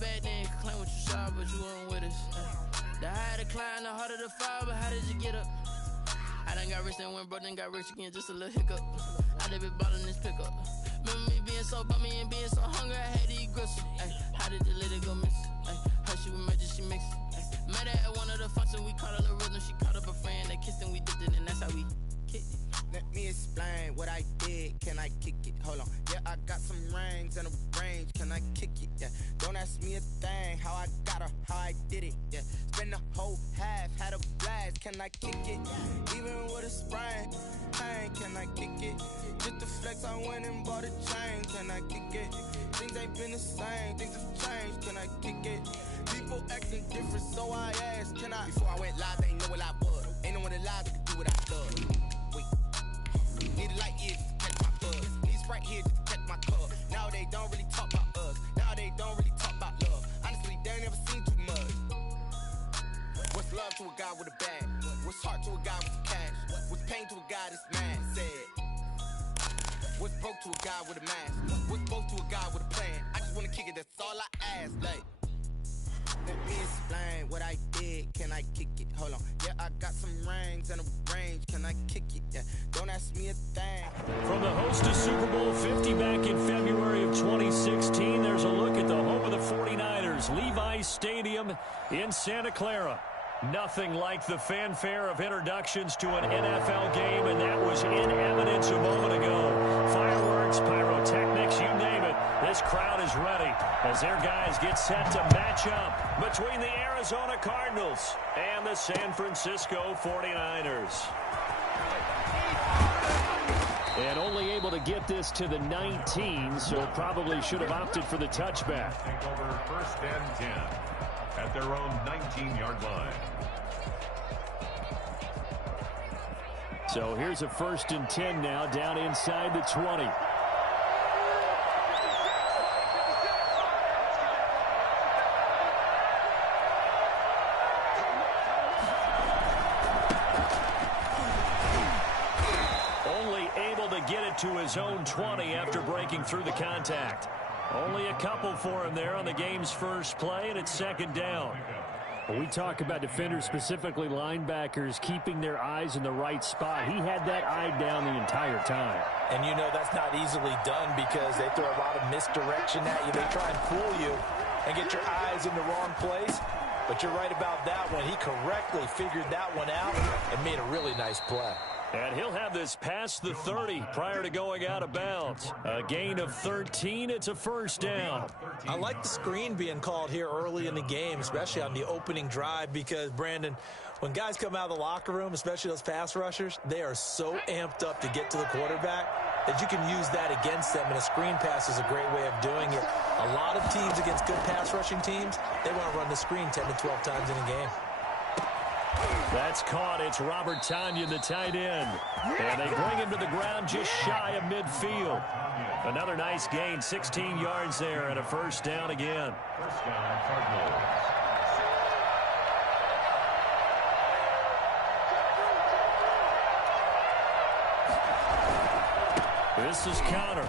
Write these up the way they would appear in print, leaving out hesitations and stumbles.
back then, you could claim what you saw, but you weren't with us. The higher the climb, the harder the fall, but how did you get up? I done got rich and went broke, then got rich again, just a little hiccup. I done been ballin' this pickup. Remember me being so bummy and being so hungry, I had to eat gristle. How did the lady go miss? How she was magic, she mixed. Met her at one of the functions, we caught a little rhythm. She caught up a friend, they kissed and we dipped it, and that's how we kicked it. Let me explain what I did. Can I kick it? Hold on. Yeah, I got some rings and a range. Can I kick it? Yeah. Don't ask me a thing. How I got her, how I did it. Yeah. Spend the whole half, had a blast. Can I kick it? Even with a sprain, pain. Can I kick it? Just the flex, I went and bought a chain. Can I kick it? Things ain't been the same. Things have changed. Can I kick it? People acting different, so I asked. Can I? Before I went live, they know what I was. Ain't no one alive that could do what I love. Need a light years to catch my buzz. Need Sprite here just to catch my cup. Now they don't really talk about us. Now they don't really talk about love. Honestly, they ain't never seen too much. What's love to a guy with a bag? What's heart to a guy with cash? What's pain to a guy that's mad? Said. What's broke to a guy with a mask? What's both to a guy with a plan? I just wanna kick it, that's all I ask. Like, let me explain what I did. Can I kick it? Hold on. Yeah, I got some rings and a range. Can I kick it? Yeah. Don't ask me a thing. From the host of Super Bowl 50 back in February of 2016, there's a look at the home of the 49ers, Levi's Stadium in Santa Clara. Nothing like the fanfare of introductions to an NFL game, and that was in evidence a moment ago. Fireworks, pyrotechnics, you name it. This crowd is ready as their guys get set to match up between the Arizona Cardinals and the San Francisco 49ers. And only able to get this to the 19, so probably should have opted for the touchback. Take over first and 10 at their own 19-yard line. So here's a first and 10 now down inside the 20. Only able to get it to his own 20 after breaking through the contact. Only a couple for him there on the game's first play, and it's second down. We talk about defenders, specifically linebackers, keeping their eyes in the right spot. He had that eye down the entire time. And you know that's not easily done because they throw a lot of misdirection at you. They try and fool you and get your eyes in the wrong place. But you're right about that one. He correctly figured that one out and made a really nice play. And he'll have this past the 30 prior to going out of bounds. A gain of 13. It's a first down. I like the screen being called here early in the game, especially on the opening drive, because, Brandon, when guys come out of the locker room, especially those pass rushers, they are so amped up to get to the quarterback that you can use that against them, and a screen pass is a great way of doing it. A lot of teams against good pass rushing teams, they want to run the screen 10 to 12 times in a game. That's caught. It's Robert Tonyan, the tight end. And they bring him to the ground just shy of midfield. Another nice gain, 16 yards there, and a first down again. First down, Cardinals. This is Connor.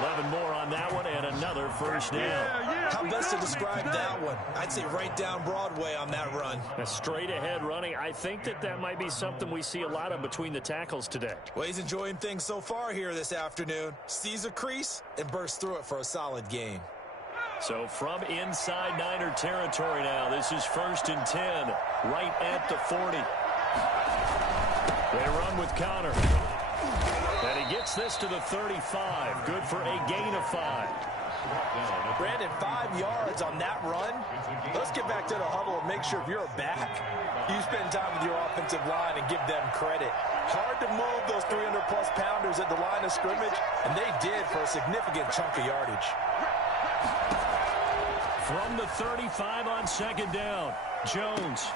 11 more on that one, and another first down. How best to describe that one? I'd say right down Broadway on that run. A straight-ahead running. I think that might be something we see a lot of between the tackles today. Well, he's enjoying things so far here this afternoon. Sees a crease and bursts through it for a solid gain. So from inside Niner territory now, this is first and 10, right at the 40. They run with Connor. And he gets this to the 35. Good for a gain of 5. Brandon, 5 yards on that run. Let's get back to the huddle and make sure if you're a back, you spend time with your offensive line and give them credit. Hard to move those 300-plus pounders at the line of scrimmage, and they did for a significant chunk of yardage. From the 35 on second down, Jones.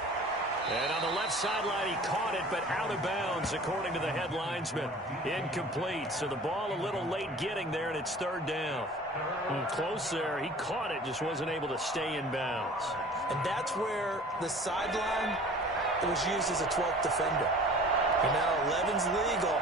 And on the left sideline, he caught it, but out of bounds, according to the head linesman. Incomplete, so the ball a little late getting there, and it's third down. Close there. He caught it, just wasn't able to stay in bounds. And that's where the sideline, it was used as a 12th defender. You know, 11's legal,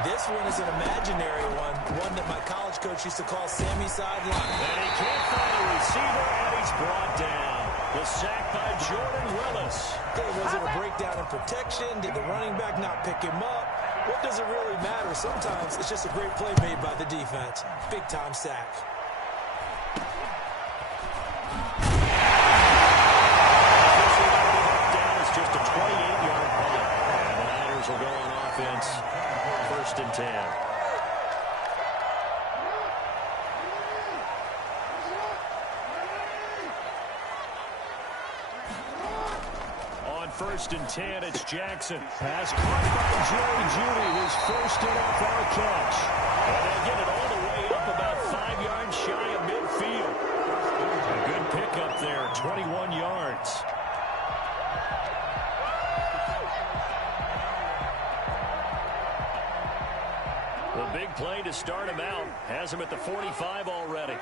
This one is an imaginary one that my college coach used to call Sammy Sideline. And he can't find a receiver, and he's brought down. The sack by Jordan Willis. Okay, was it a breakdown in protection? Did the running back not pick him up? What does it really matter? Sometimes it's just a great play made by the defense. Big-time sack. Down is just a 28-yard punt. And the Niners will go on offense. 1st and 10. On 1st and 10, it's Jackson. Pass caught by Jerry Jeudy, his first NFL catch. And they get it all the way up about 5 yards shy of midfield. A good pickup there, 21 yards. The big play to start him out. Has him at the 45 already.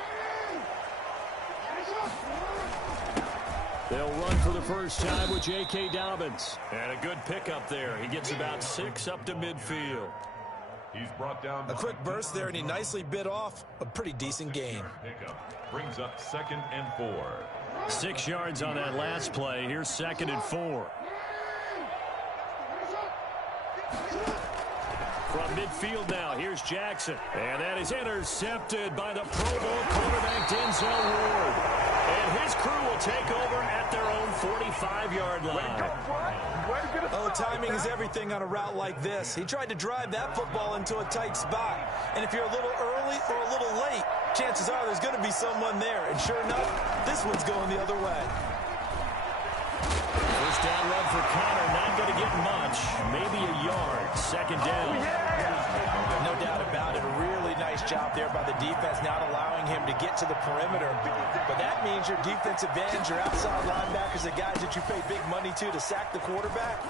They'll run for the first time with J.K. Dobbins. And a good pickup there. He gets about 6 up to midfield. He's brought down a quick burst there, and he nicely bit off a pretty decent gain. Pickup brings up 2nd and 4. 6 yards on that last play. Here's 2nd and 4. From midfield now, here's Jackson. And that is intercepted by the Pro Bowl quarterback Denzel Ward. And his crew will take over at their own 45-yard line. Oh, timing is everything on a route like this. He tried to drive that football into a tight spot. And if you're a little early or a little late, chances are there's going to be someone there. And sure enough, this one's going the other way. First down run for Connor, not going to get much. Maybe a yard. 2nd down. No doubt about it. A really nice job there by the defense, not allowing him to get to the perimeter. But that means your defensive ends, your outside linebackers, the guys that you pay big money to sack the quarterback,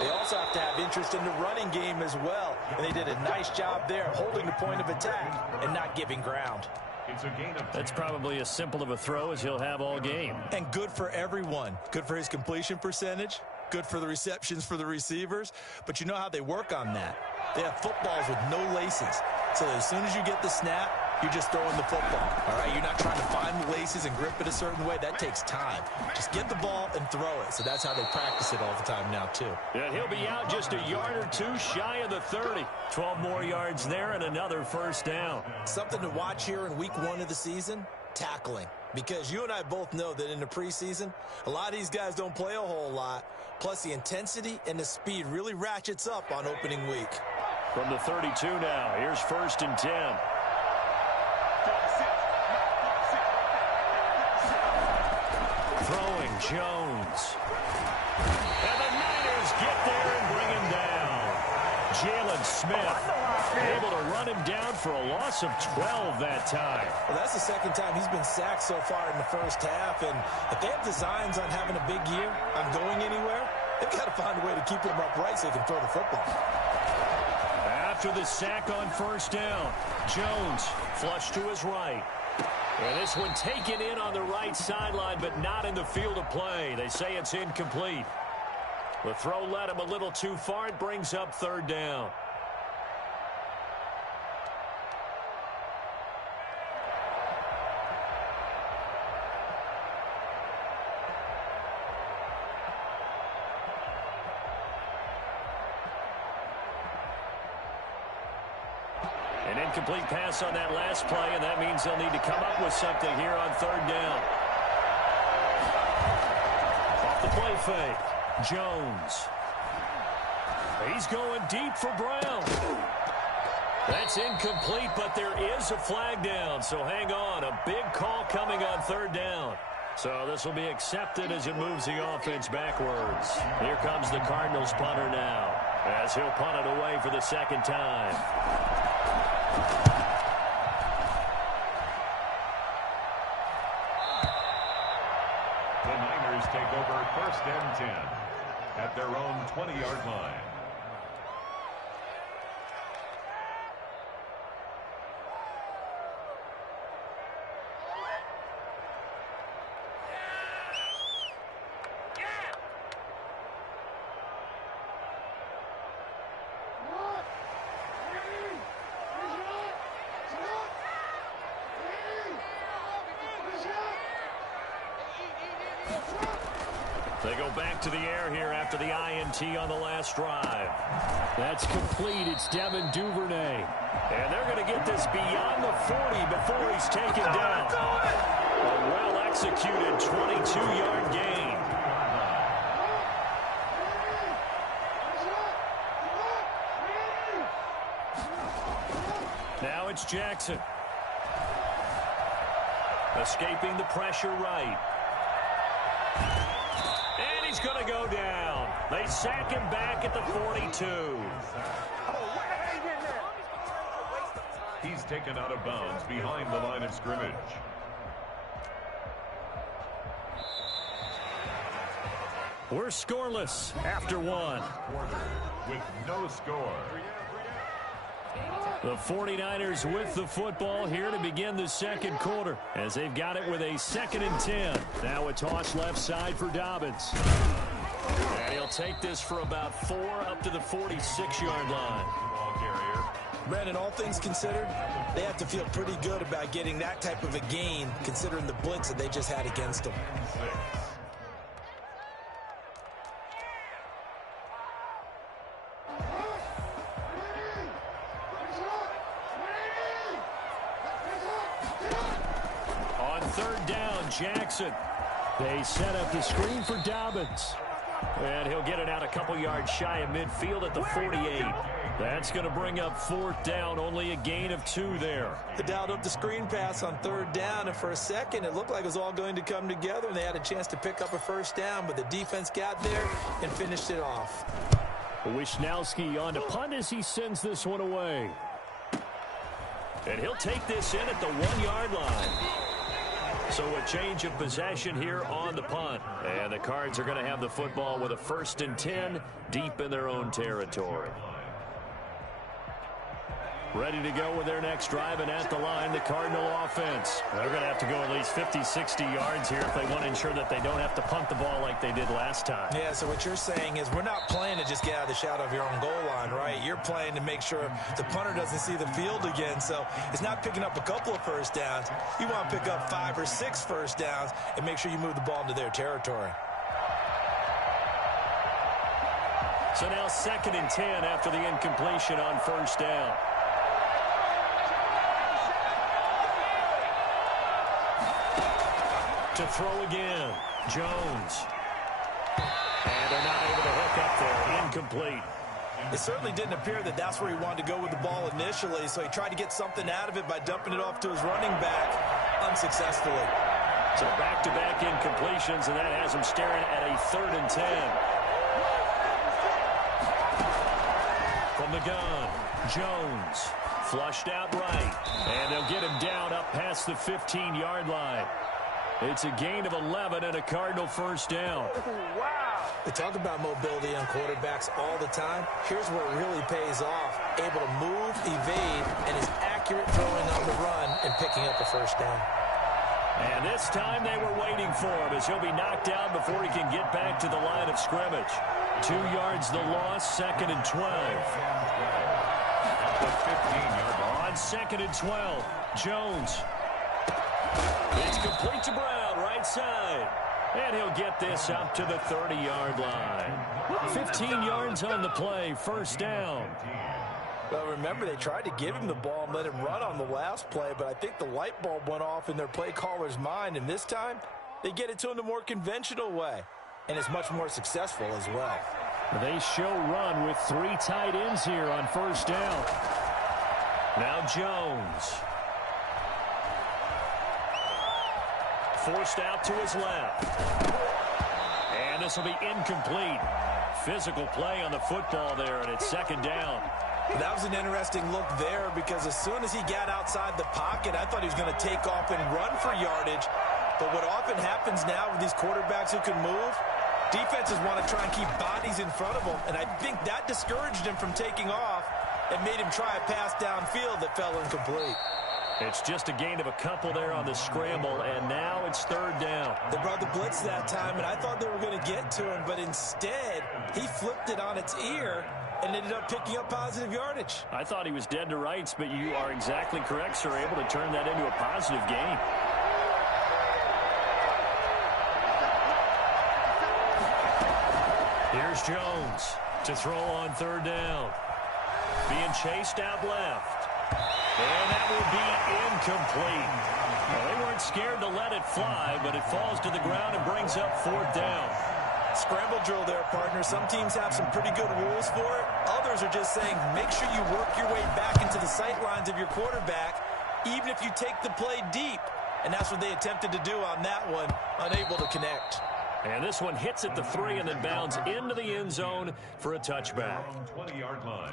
they also have to have interest in the running game as well. And they did a nice job there, holding the point of attack and not giving ground. It's a gain of 10. That's probably as simple of a throw as he'll have all game. And good for everyone. Good for his completion percentage. Good for the receptions for the receivers. But you know how they work on that. They have footballs with no laces. So as soon as you get the snap, you're just throwing the football. All right, you're not trying to find the laces and grip it a certain way. That takes time. Just get the ball and throw it. So that's how they practice it all the time now, too. And he'll be out just a yard or two shy of the 30. 12 more yards there and another first down. Something to watch here in week 1 of the season, tackling. Because you and I both know that in the preseason, a lot of these guys don't play a whole lot. Plus, the intensity and the speed really ratchets up on opening week. From the 32 now, here's 1st and 10. Throwing Jones. And the Niners get there and bring him down. Jalen Smith able to run him down for a loss of 12 that time. Well, that's the 2nd time he's been sacked so far in the first half. And if they have designs on having a big year, on going anywhere, they've got to find a way to keep him upright so they can throw the football. After the sack on 1st down, Jones flushed to his right. And this one taken in on the right sideline, but not in the field of play. They say it's incomplete. The throw led him a little too far. It brings up 3rd down. An incomplete pass on that last play, and that means they'll need to come up with something here on 3rd down. Off the play fake, Jones. He's going deep for Brown. That's incomplete, but there is a flag down, so hang on. A big call coming on 3rd down. So this will be accepted as it moves the offense backwards. Here comes the Cardinals punter now, as he'll punt it away for the 2nd time. The Niners take over 1st and 10 at their own 20-yard line. They go back to the air here after the INT on the last drive. That's complete. It's Devin Duvernay. And they're going to get this beyond the 40 before he's taken down. A well-executed 22-yard gain. Now it's Jackson. Escaping the pressure right. And he's going to go down. They sack him back at the 42. He's taken out of bounds behind the line of scrimmage. We're scoreless after one. With no score. The 49ers with the football here to begin the second quarter as they've got it with a 2nd and 10. Now a toss left side for Dobbins. And he'll take this for about 4 up to the 46-yard line. Brandon, all things considered, they have to feel pretty good about getting that type of a gain considering the blitz that they just had against them. On 3rd down, Jackson. They set up the screen for Dobbins. And he'll get it out a couple yards shy of midfield at the 48. That's going to bring up 4th down, only a gain of 2 there. They dialed up the screen pass on 3rd down, and for a second it looked like it was all going to come together, and they had a chance to pick up a 1st down, but the defense got there and finished it off. Wisnowski on to punt as he sends this one away. And he'll take this in at the 1-yard line. So a change of possession here on the punt. And the Cards are going to have the football with a 1st and 10 deep in their own territory. Ready to go with their next drive, and at the line, the Cardinal offense. They're going to have to go at least 50, 60 yards here if they want to ensure that they don't have to punt the ball like they did last time. Yeah, so what you're saying is we're not playing to just get out of the shadow of your own goal line, right? You're playing to make sure the punter doesn't see the field again. So it's not picking up a couple of 1st downs. You want to pick up 5 or 6 1st downs and make sure you move the ball into their territory. So now 2nd and 10 after the incompletion on 1st down. To throw again, Jones. And they're not able to hook up there. Incomplete. It certainly didn't appear that that's where he wanted to go with the ball initially, so he tried to get something out of it by dumping it off to his running back unsuccessfully. So back-to-back incompletions, and that has him staring at a 3rd and 10. From the gun, Jones. Flushed out right. And they'll get him down up past the 15-yard line. It's a gain of 11 and a Cardinal 1st down. Wow. We talk about mobility on quarterbacks all the time. Here's where it really pays off. Able to move, evade, and is accurate throwing on the run and picking up a 1st down. And this time they were waiting for him as he'll be knocked down before he can get back to the line of scrimmage. 2 yards the loss, 2nd and 12. The 15-yard line. On 2nd and 12, Jones. It's complete to Brown, right side. And he'll get this up to the 30-yard line. 15 yards on the play, 1st down. Well, remember, they tried to give him the ball and let him run on the last play, but I think the light bulb went off in their play caller's mind, and this time they get it to him the more conventional way, and it's much more successful as well. They show run with 3 tight ends here on 1st down. Now Jones. Forced out to his left. And this will be incomplete. Physical play on the football there, and it's 2nd down. That was an interesting look there because as soon as he got outside the pocket, I thought he was going to take off and run for yardage. But what often happens now with these quarterbacks who can move, defenses want to try and keep bodies in front of them, and I think that discouraged him from taking off and made him try a pass downfield that fell incomplete. It's just a gain of a couple there on the scramble, and now it's 3rd down. They brought the blitz that time, and I thought they were going to get to him, but instead, he flipped it on its ear and ended up picking up positive yardage. I thought he was dead to rights, but you are exactly correct, sir, able to turn that into a positive gain. Here's Jones to throw on third down. Being chased out left. And that will be incomplete. Well, they weren't scared to let it fly, but it falls to the ground and brings up fourth down. Scramble drill there, partner. Some teams have some pretty good rules for it. Others are just saying make sure you work your way back into the sight lines of your quarterback, even if you take the play deep. And that's what they attempted to do on that one, unable to connect. And this one hits at the 3 and then bounds into the end zone for a touchback. 20-yard line.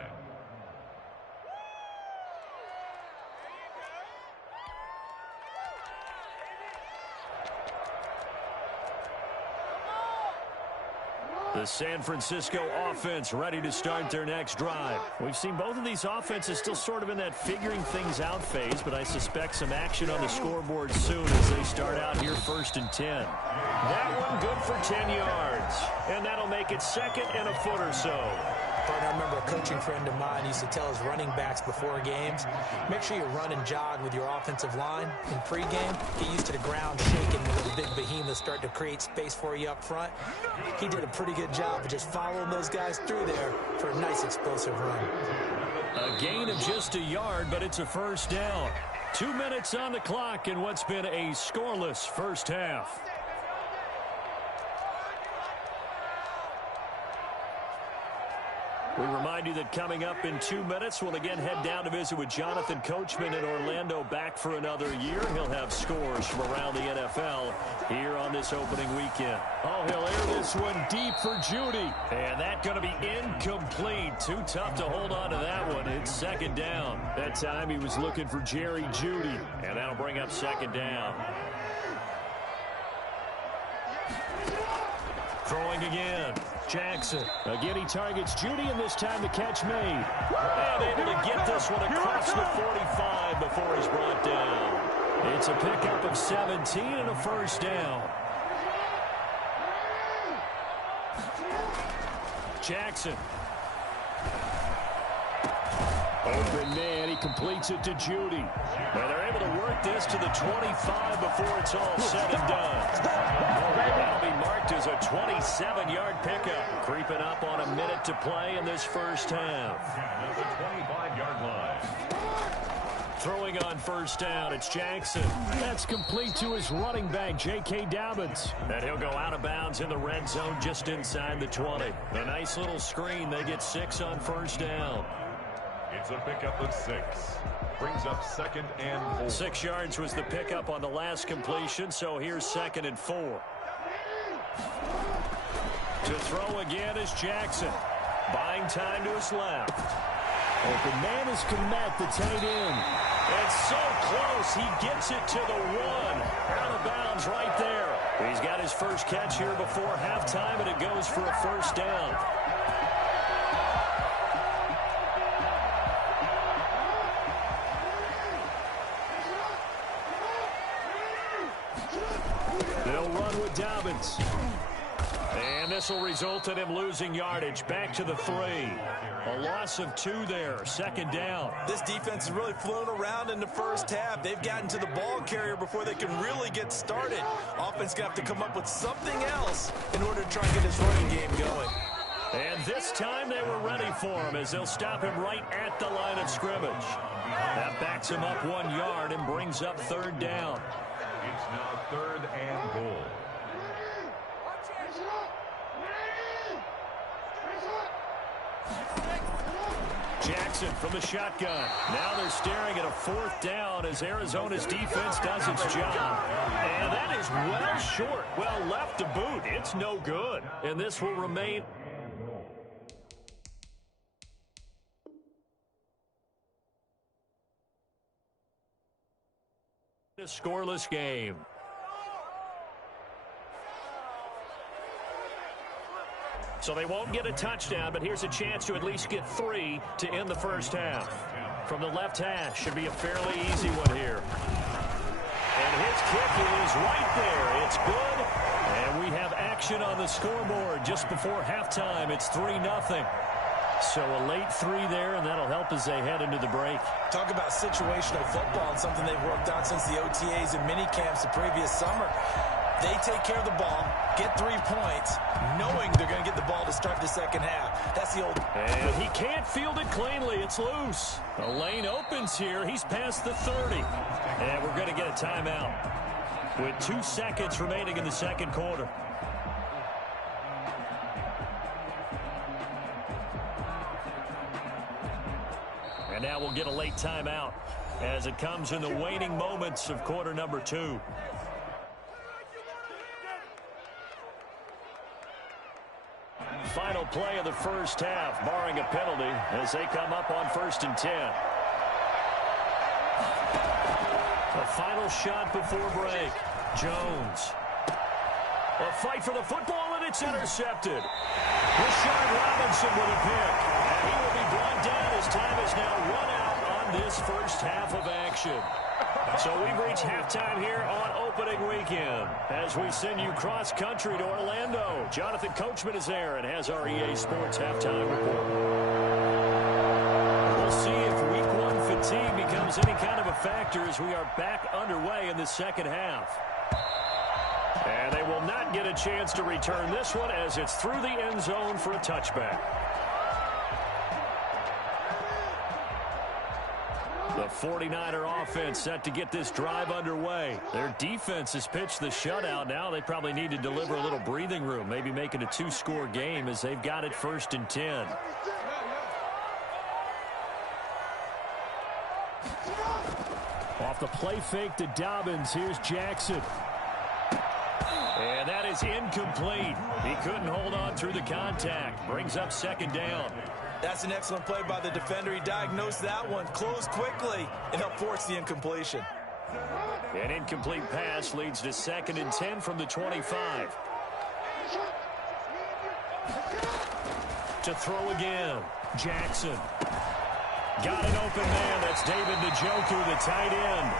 The San Francisco offense ready to start their next drive. We've seen both of these offenses still sort of in that figuring things out phase, but I suspect some action on the scoreboard soon as they start out here 1st and 10. That one good for 10 yards, and that'll make it 2nd and a foot or so. I remember a coaching friend of mine used to tell his running backs before games, make sure you run and jog with your offensive line in pregame. Get used to the ground shaking when those big behemoths start to create space for you up front. He did a pretty good job of just following those guys through there for a nice explosive run. A gain of just a yard, but it's a first down. 2 minutes on the clock in what's been a scoreless first half. We remind you that coming up in 2 minutes, we'll again head down to visit with Jonathan Coachman in Orlando, back for another year. He'll have scores from around the NFL here on this opening weekend. Oh, he'll air this one deep for Judy. And that's going to be incomplete. Too tough to hold on to that one. It's 2nd down. That time he was looking for Jerry Judy. And that'll bring up 2nd down. Throwing again. Jackson. Again, he targets Judy, and this time the catch made. And able to get this one across the 45 before he's brought down. It's a pickup of 17 and a first down. Jackson. Open man, he completes it to Judy. And they're able to work this to the 25 before it's all said and done. That'll be marked as a 27-yard pickup. Creeping up on a minute to play in this first half. At the 25-yard line. Throwing on first down, it's Jackson. That's complete to his running back, J.K. Dobbins. And he'll go out of bounds in the red zone just inside the 20. A nice little screen. They get 6 on first down. It's a pickup of 6. Brings up 2nd and 4. 6 yards was the pickup on the last completion, so here's 2nd and 4. To throw again is Jackson. Buying time to his left. Open man is Kmet, the tight end. It's so close, he gets it to the 1. Out of bounds right there. He's got his first catch here before halftime, and it goes for a first down. They'll run with Dobbins. And this will result in him losing yardage. Back to the 3. A loss of 2 there. 2nd down. This defense has really flown around in the first half. They've gotten to the ball carrier before they can really get started. Offense going to have to come up with something else in order to try and get his running game going. And this time they were ready for him as they'll stop him right at the line of scrimmage. That backs him up 1 yard and brings up 3rd down. It's now 3rd and goal. Jackson from the shotgun. Now they're staring at a 4th down as Arizona's defense does its job. And that is well short. Well left to boot. It's no good. And this will remain a scoreless game. So they won't get a touchdown, but here's a chance to at least get 3 to end the first half. From the left hash, should be a fairly easy one here. And his kick is right there. It's good. And we have action on the scoreboard just before halftime. It's 3-0. So a late 3 there, and that'll help as they head into the break. Talk about situational football and something they've worked on since the OTAs and mini camps the previous summer. They take care of the ball, get 3 points, knowing they're going to get the ball to start the second half. That's the old... And he can't field it cleanly. It's loose. The lane opens here. He's past the 30. And we're going to get a timeout with 2 seconds remaining in the second quarter. And now we'll get a late timeout as it comes in the waning moments of quarter number 2. Final play of the first half, barring a penalty, as they come up on 1st and 10. A final shot before break. Jones. A fight for the football, and it's intercepted. Rashard Robinson with a pick. And he will be brought down as time is now run out on this first half of action. So we've reached halftime here on opening weekend as we send you cross-country to Orlando. Jonathan Coachman is there and has our EA Sports halftime report. We'll see if Week 1 fatigue becomes any kind of a factor as we are back underway in the second half. And they will not get a chance to return this one as it's through the end zone for a touchback. The 49er offense set to get this drive underway. Their defense has pitched the shutout. Now they probably need to deliver a little breathing room, maybe make it a 2-score game as they've got it 1st and 10. Off the play fake to Dobbins, here's Jackson. And that is incomplete. He couldn't hold on through the contact. Brings up 2nd down. That's an excellent play by the defender. He diagnosed that one, closed quickly, and helped force the incompletion. An incomplete pass leads to 2nd and 10 from the 25. To throw again, Jackson. Got an open man. That's David Njoku, the tight end.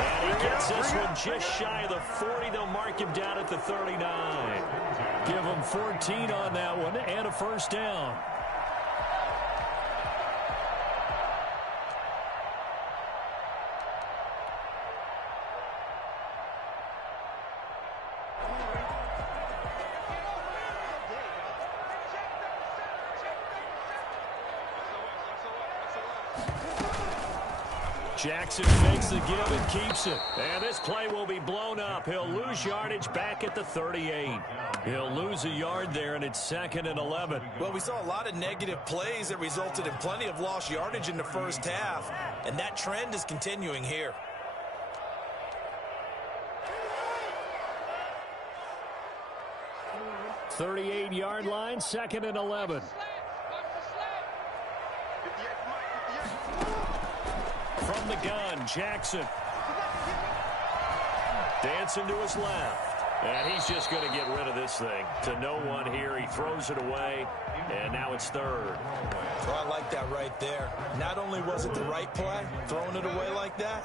And he gets this one just shy of the 40. They'll mark him down at the 39. Give him 14 on that one and a 1st down. Jackson fakes the give and keeps it. And this play will be blown up. He'll lose yardage back at the 38. He'll lose a yard there, and it's 2nd and 11. Well, we saw a lot of negative plays that resulted in plenty of lost yardage in the first half, and that trend is continuing here. .38-yard line, 2nd and 11. From the gun, Jackson. Dancing to his left. And he's just going to get rid of this thing. To no one here. He throws it away. And now it's 3rd. Well, I like that right there. Not only was it the right play, throwing it away like that,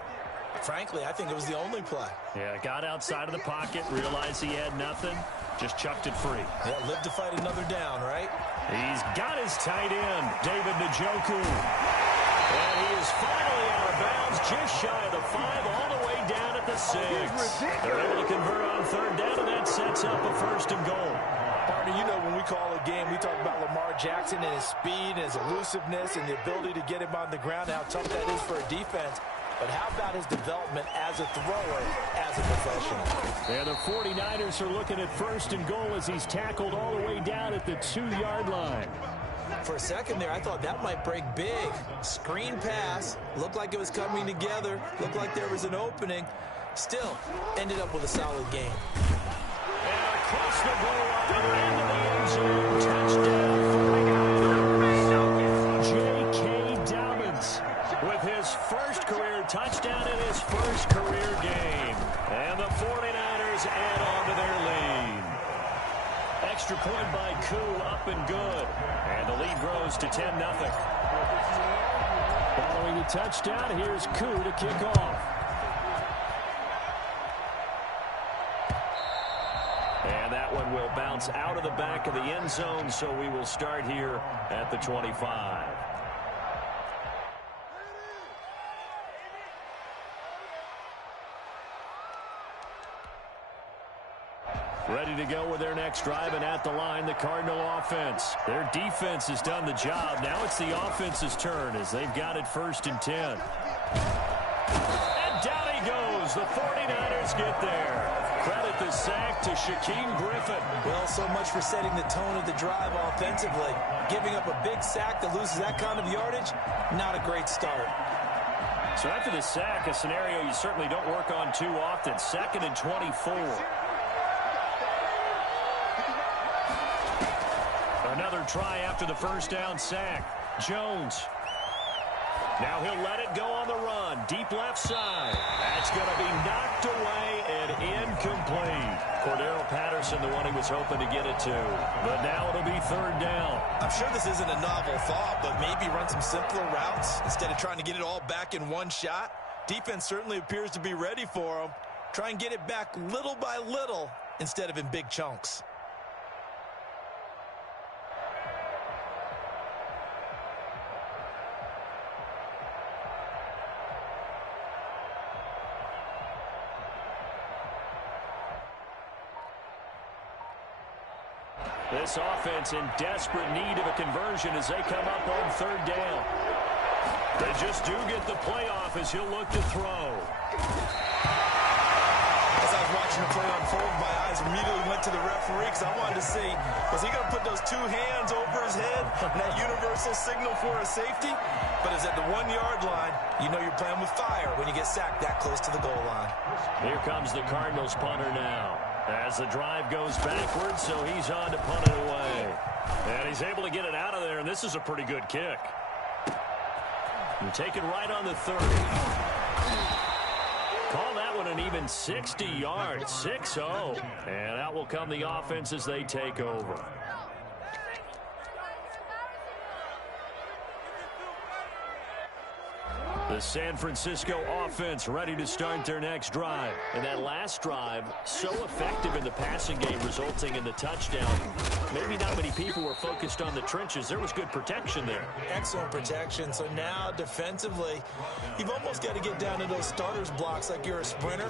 frankly, I think it was the only play. Yeah, got outside of the pocket, realized he had nothing, just chucked it free. Yeah, live to fight another down, right? He's got his tight end, David Njoku. And he is finally out of bounds, just shy of the 5, all the way down at the 6. They're able to convert on 3rd down, and that sets up a 1st and goal. Partner, you know when we call a game, we talk about Lamar Jackson and his speed and his elusiveness and the ability to get him on the ground, how tough that is for a defense. But how about his development as a thrower, as a professional? And the 49ers are looking at 1st and goal as he's tackled all the way down at the 2-yard line. For a second there, I thought that might break big. Screen pass, looked like it was coming together, looked like there was an opening. Still, ended up with a solid game. And across the goal line, into the end zone, touchdown 49ers. J.K. Dobbins with his 1st career touchdown in his 1st career game. And the 49ers add on to their lead. Extra point by Koo, up and good. And the lead grows to 10-0. Following the touchdown, here's Koo to kick off. And that one will bounce out of the back of the end zone, so we will start here at the 25. Ready to go with their next drive, and at the line, the Cardinal offense. Their defense has done the job. Now it's the offense's turn as they've got it 1st and 10. And down he goes. The 49ers get there. Credit the sack to Shaquem Griffin. Well, so much for setting the tone of the drive offensively. Giving up a big sack that loses that kind of yardage, not a great start. So after the sack, a scenario you certainly don't work on too often. 2nd and 24. Another try after the first down sack. Jones. Now he'll let it go on the run. Deep left side. That's going to be knocked away and incomplete. Cordero Patterson, the one he was hoping to get it to. But now it'll be 3rd down. I'm sure this isn't a novel thought, but maybe run some simpler routes instead of trying to get it all back in one shot. Defense certainly appears to be ready for him. Try and get it back little by little instead of in big chunks. This offense in desperate need of a conversion as they come up on 3rd down. They just do get the playoff as he'll look to throw. As I was watching the play unfold, my eyes immediately went to the referee because I wanted to see, was he going to put those 2 hands over his head and that universal signal for a safety? But it's at the 1-yard line. You know you're playing with fire when you get sacked that close to the goal line. Here comes the Cardinals punter now. As the drive goes backwards, so he's on to punt it away. And he's able to get it out of there, and this is a pretty good kick. And take it right on the 30. Call that one an even 60 yards, 6-0. And out will come the offense as they take over. The San Francisco offense ready to start their next drive. And that last drive, so effective in the passing game, resulting in the touchdown. Maybe not many people were focused on the trenches. There was good protection there. Excellent protection. So now defensively, you've almost got to get down to those starters blocks like you're a sprinter.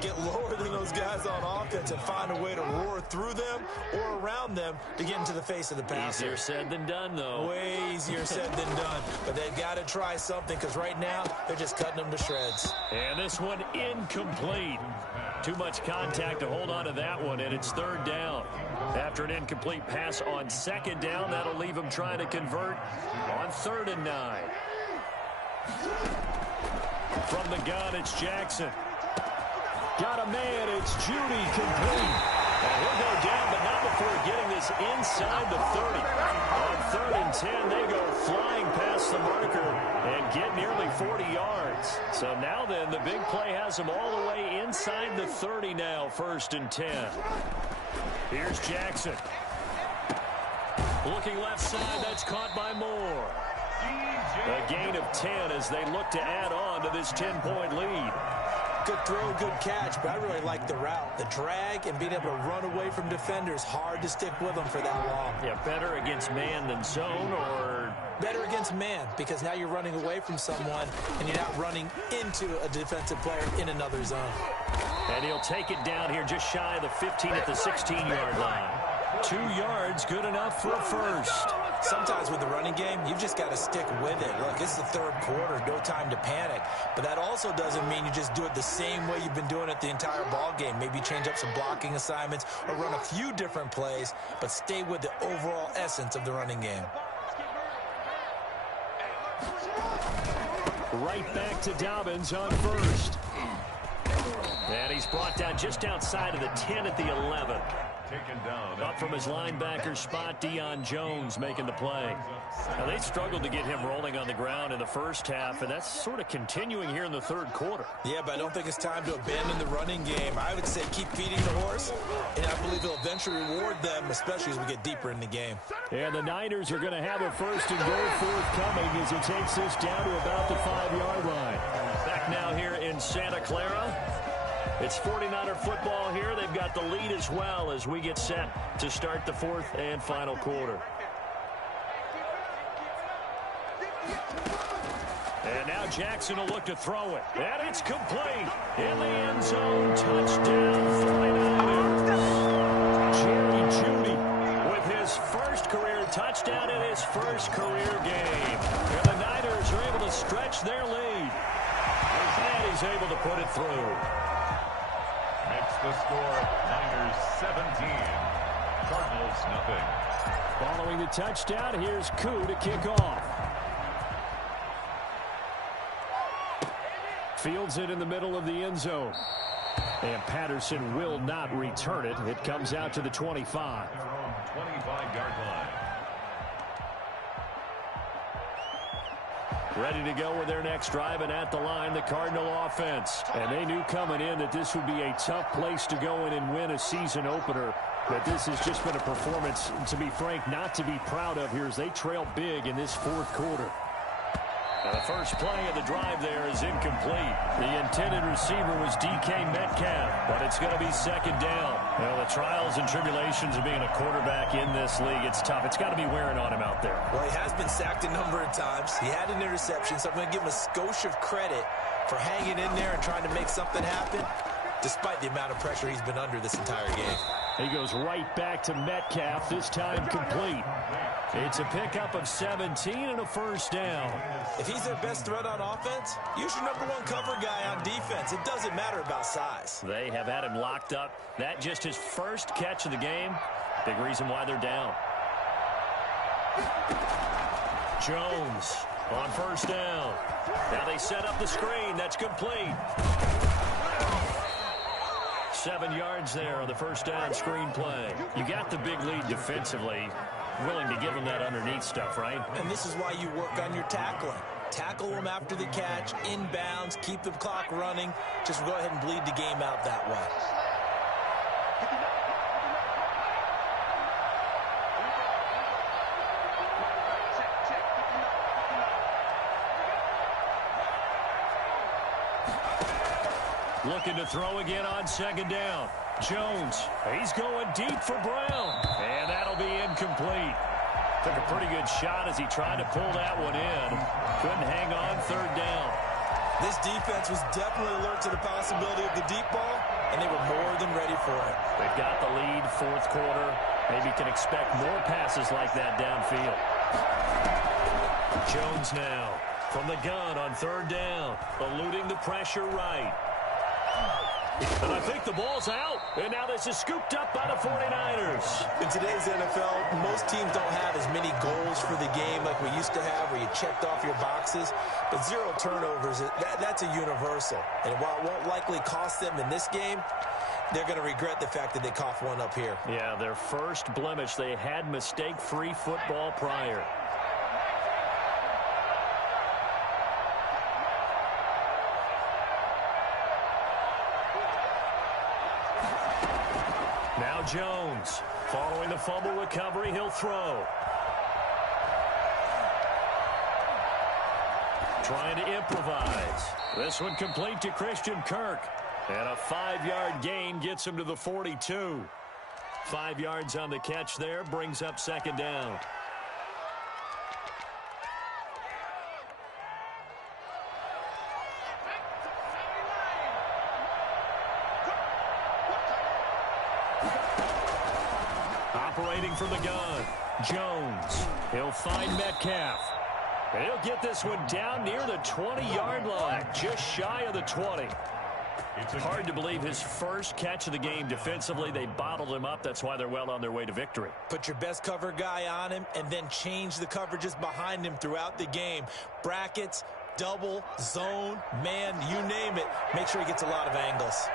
Get lower than those guys on offense and find a way to roar through them or around them to get into the face of the passer. Easier said than done, though. Way easier said than done. But they've got to try something because right now they're just cutting them to shreds. And this one incomplete. Too much contact to hold on to that one, and it's 3rd down. After an incomplete pass on 2nd down, that'll leave them trying to convert on 3rd and 9. From the gun, it's Jackson. Got a man, it's Judy, complete. And he'll go down, but not before getting this inside the 30. On 3rd and 10, they go flying past the marker and get nearly 40 yards. So now then, the big play has them all the way inside the 30 now, 1st and 10. Here's Jackson. Looking left side, that's caught by Moore. A gain of 10 as they look to add on to this 10-point lead. Good throw, good catch, but I really like the route. The drag and being able to run away from defenders, hard to stick with them for that long. Yeah, better against man than zone, or? Better against man, because now you're running away from someone and you're not running into a defensive player in another zone. And he'll take it down here just shy of the 15 at the 16-yard line. 2 yards, good enough for a first. Sometimes with the running game, you've just got to stick with it. Look, it's the 3rd quarter, no time to panic. But that also doesn't mean you just do it the same way you've been doing it the entire ball game. Maybe change up some blocking assignments or run a few different plays, but stay with the overall essence of the running game. Right back to Dobbins on 1st. And he's brought down just outside of the 10 at the 11. Taken down. Up from his linebacker spot, Deion Jones making the play. Now, they struggled to get him rolling on the ground in the first half, and that's sort of continuing here in the 3rd quarter. Yeah, but I don't think it's time to abandon the running game. I would say keep feeding the horse, and I believe it'll eventually reward them, especially as we get deeper in the game. And the Niners are going to have a 1st and goal forthcoming as he takes this down to about the 5-yard line. Back now here in Santa Clara. It's 49er football here. They've got the lead as well as we get set to start the 4th and final quarter. And now Jackson will look to throw it. And it's complete. In the end zone, touchdown 49ers. stretch their lead. And he's able to put it through. Makes the score Niners 17. Cardinals nothing. Following the touchdown, here's Koo to kick off. Fields it in the middle of the end zone. And Patterson will not return it. It comes out to the 25. Their own 25-yard line. Ready to go with their next drive, and at the line, the Cardinal offense. And they knew coming in that this would be a tough place to go in and win a season opener. But this has just been a performance, to be frank, not to be proud of here as they trail big in this fourth quarter. Now the first play of the drive there is incomplete. The intended receiver was DK Metcalf, but it's going to be second down. You know, the trials and tribulations of being a quarterback in this league, it's tough. It's got to be wearing on him out there. Well, he has been sacked a number of times. He had an interception, so I'm going to give him a skosh of credit for hanging in there and trying to make something happen, despite the amount of pressure he's been under this entire game. He goes right back to Metcalf, this time complete. It's a pickup of 17 and a first down. If he's their best threat on offense, use your number one cover guy on defense. It doesn't matter about size. They have had him locked up. That just his first catch of the game. Big reason why they're down. Jones on first down. Now they set up the screen. That's complete. 7 yards there on the first down screen play. You got the big lead defensively. Willing to give them that underneath stuff, right? And this is why you work on your tackling. Tackle them after the catch, inbounds, keep the clock running. Just go ahead and bleed the game out that way. Looking to throw again on second down. Jones, he's going deep for Brown. And that'll be incomplete. Took a pretty good shot as he tried to pull that one in. Couldn't hang on third down. This defense was definitely alert to the possibility of the deep ball, and they were more than ready for it. They've got the lead, fourth quarter. Maybe can expect more passes like that downfield. Jones now from the gun on third down, eluding the pressure right. And I think the ball's out. And now this is scooped up by the 49ers. In today's NFL, most teams don't have as many goals for the game like we used to have where you checked off your boxes. But 0 turnovers, that's a universal. And while it won't likely cost them in this game, they're going to regret the fact that they coughed one up here. Yeah, their first blemish. They had mistake-free football prior. Now Jones, following the fumble recovery, he'll throw. Trying to improvise. This one complete to Christian Kirk. And a 5-yard gain gets him to the 42. 5 yards on the catch there, brings up second down. Operating from the gun, Jones. He'll find Metcalf. And he'll get this one down near the 20-yard line, just shy of the 20. Hard to believe his first catch of the game defensively. They bottled him up. That's why they're well on their way to victory. Put your best cover guy on him and then change the coverages behind him throughout the game. Brackets, double, zone, man, you name it. Make sure he gets a lot of angles.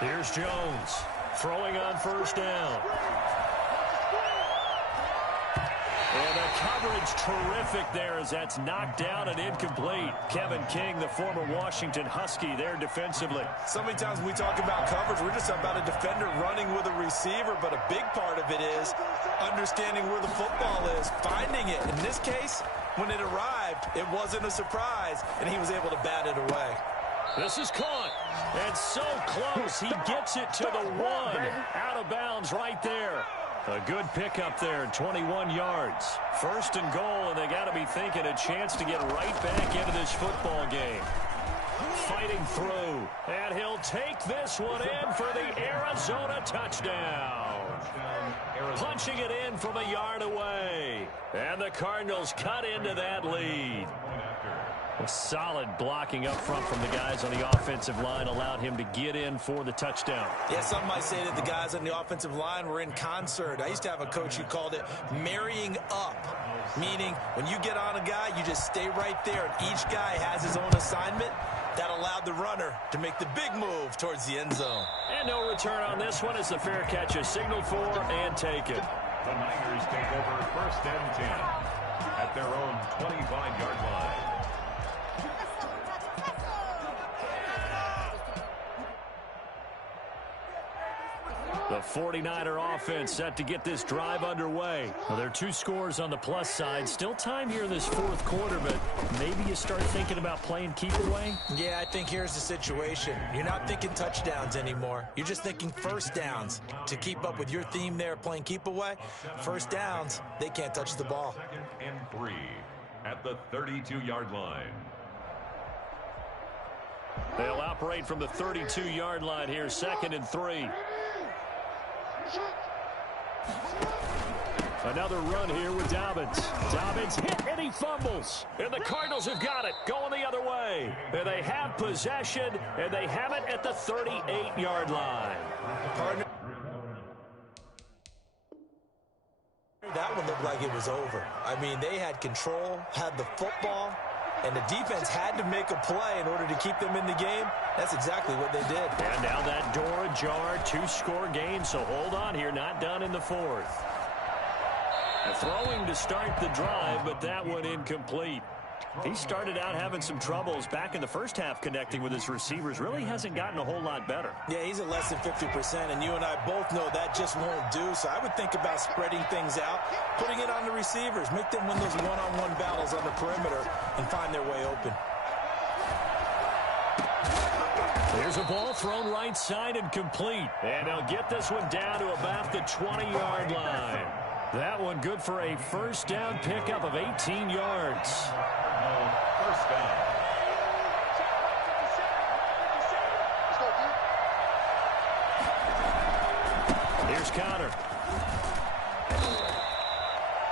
Here's Jones throwing on first down. And the coverage terrific there as that's knocked down and incomplete. Kevin King, the former Washington Husky, there defensively. So many times when we talk about coverage, we're just talking about a defender running with a receiver, but a big part of it is understanding where the football is, finding it. In this case, when it arrived, it wasn't a surprise, and he was able to bat it away. This is caught, and so close. He gets it to the 1. Out of bounds right there. A good pickup there, 21 yards. First and goal, and they got to be thinking a chance to get right back into this football game. Fighting through, and he'll take this one in for the Arizona touchdown. Punching it in from a yard away. And the Cardinals cut into that lead. A solid blocking up front from the guys on the offensive line allowed him to get in for the touchdown. Yeah, some might say that the guys on the offensive line were in concert. I used to have a coach who called it marrying up, meaning when you get on a guy, you just stay right there, and each guy has his own assignment. That allowed the runner to make the big move towards the end zone. And no return on this one as the fair catch is signaled for and taken. The Niners take over 1st and 10 at their own 25-yard line. The 49er offense set to get this drive underway. Well, there are 2 scores on the plus side. Still time here in this 4th quarter, but maybe you start thinking about playing keep away? Yeah, I think here's the situation. You're not thinking touchdowns anymore. You're just thinking first downs. To keep up with your theme there, playing keep away, first downs, they can't touch the ball. 2nd and 3 at the 32-yard line. They'll operate from the 32-yard line here, 2nd and 3. Another run here with Dobbins. Dobbins hit and he fumbles. And the Cardinals have got it, going the other way. And they have possession, and they have it at the 38-yard line. That one looked like it was over. I mean, they had control, had the football, and the defense had to make a play in order to keep them in the game. That's exactly what they did. And now that door ajar, 2-score game, so hold on here, not done in the 4th. Throwing to start the drive, but that one incomplete. He started out having some troubles back in the first half connecting with his receivers. Really hasn't gotten a whole lot better. Yeah, he's at less than 50%, and you and I both know that just won't do. So I would think about spreading things out, putting it on the receivers, make them win those one-on-one battles on the perimeter and find their way open. There's a ball thrown right side and complete. And they'll get this one down to about the 20-yard line. That one good for a first down pickup of 18 yards. First down. Here's Connor.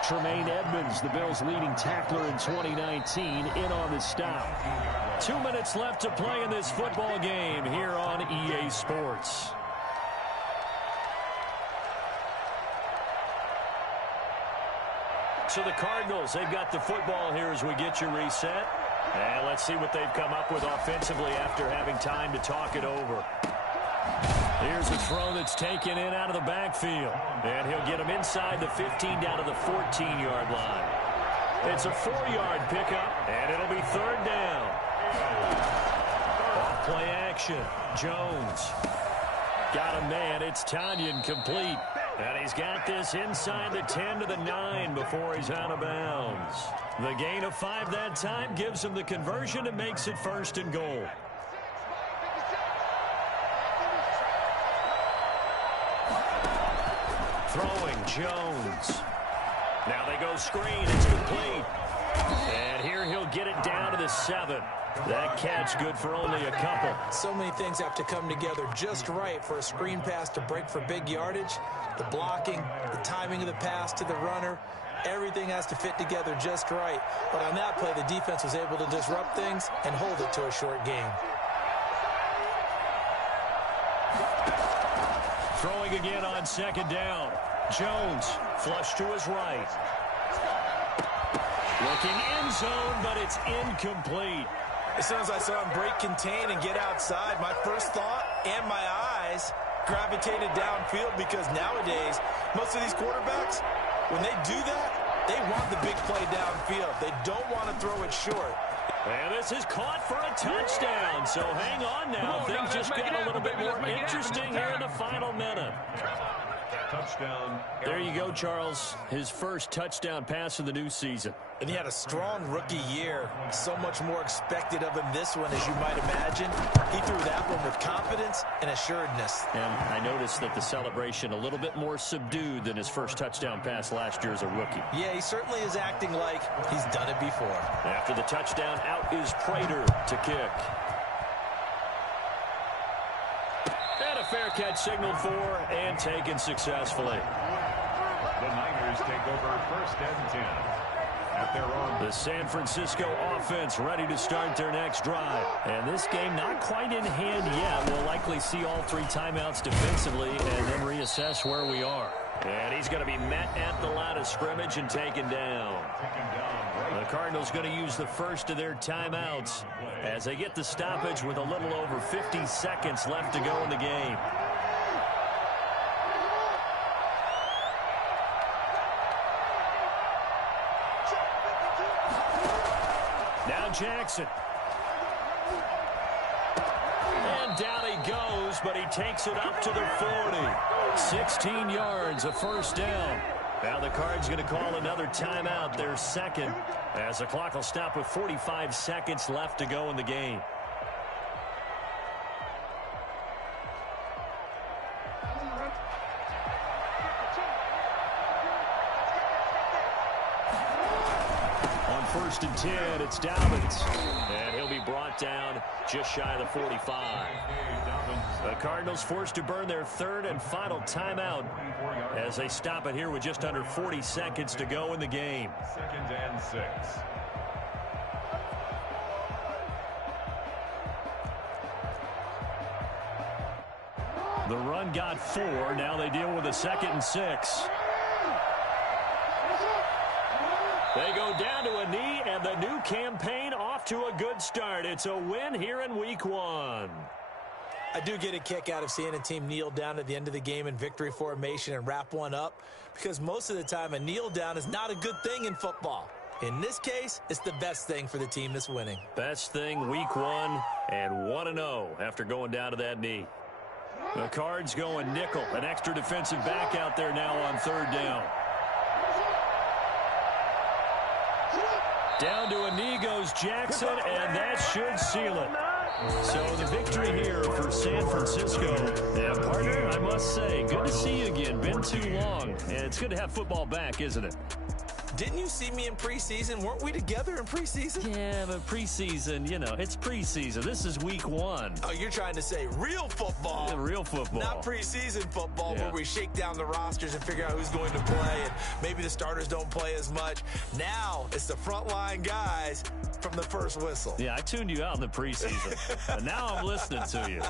Tremaine Edmonds, the Bills' leading tackler in 2019, in on the stop. 2 minutes left to play in this football game here on EA Sports. So the Cardinals, they've got the football here as we get you reset. And let's see what they've come up with offensively after having time to talk it over. Here's a throw that's taken in out of the backfield. And he'll get him inside the 15 down to the 14-yard line. It's a 4-yard pickup, and it'll be 3rd down. Off play action. Jones. Got a man. It's Tanyan complete. And he's got this inside the 10 to the 9 before he's out of bounds. The gain of 5 that time gives him the conversion and makes it 1st and goal. Throwing, Jones. Now they go screen. It's complete. And here he'll get it down to the 7. That catch good for only a couple. So many things have to come together just right for a screen pass to break for big yardage. The blocking, the timing of the pass to the runner, everything has to fit together just right. But on that play, the defense was able to disrupt things and hold it to a short game. Throwing again on 2nd down. Jones, flush to his right. Looking end zone, but it's incomplete. As soon as I saw him break contain and get outside, my first thought and my eyes gravitated downfield, because nowadays, most of these quarterbacks, when they do that, they want the big play downfield. They don't want to throw it short. And this is caught for a touchdown. So hang on now. Things just got a little bit more interesting here in the final minute. Touchdown. There you go, Charles. His first touchdown pass of the new season. And he had a strong rookie year. So much more expected of him this one, as you might imagine. He threw that one with confidence and assuredness. And I noticed that the celebration a little bit more subdued than his first touchdown pass last year as a rookie. Yeah, he certainly is acting like he's done it before. After the touchdown, out is Prater to kick. And a fair catch signaled for and taken successfully. The Niners take over 1st and 10 at their own. The San Francisco offense ready to start their next drive. And this game not quite in hand yet. We'll likely see all 3 timeouts defensively and then reassess where we are. And he's going to be met at the line of scrimmage and taken down. The Cardinals going to use the first of their timeouts as they get the stoppage with a little over 50 seconds left to go in the game. Now Jackson. And down he goes, but he takes it up to the 40. 16 yards, a first down. Now the Cards going to call another timeout, their second, as the clock will stop with 45 seconds left to go in the game. On 1st and 10, it's Dobbins. And he'll be brought down just shy of the 45. The Cardinals forced to burn their 3rd and final timeout as they stop it here with just under 40 seconds to go in the game. 2nd and 6. The run got 4. Now they deal with a 2nd and 6. They go down to a knee, and the new campaign off to a good start. It's a win here in Week 1. I do get a kick out of seeing a team kneel down at the end of the game in victory formation and wrap one up, because most of the time a kneel down is not a good thing in football. In this case, it's the best thing for the team that's winning. Best thing Week 1 and 1-0 after going down to that knee. The Cards going nickel, an extra defensive back out there now on 3rd down. Down to a knee goes Jackson, and that should seal it. So the victory here for San Francisco. Yeah, partner, I must say, good to see you again. Been too long. And it's good to have football back, isn't it? Didn't you see me in preseason? Weren't we together in preseason? Yeah, but preseason, you know, it's preseason. This is Week 1. Oh, you're trying to say real football. Yeah, real football. Not preseason football, yeah, where we shake down the rosters and figure out who's going to play, and maybe the starters don't play as much. Now it's the frontline guys from the first whistle. Yeah, I tuned you out in the preseason. But now I'm listening to you.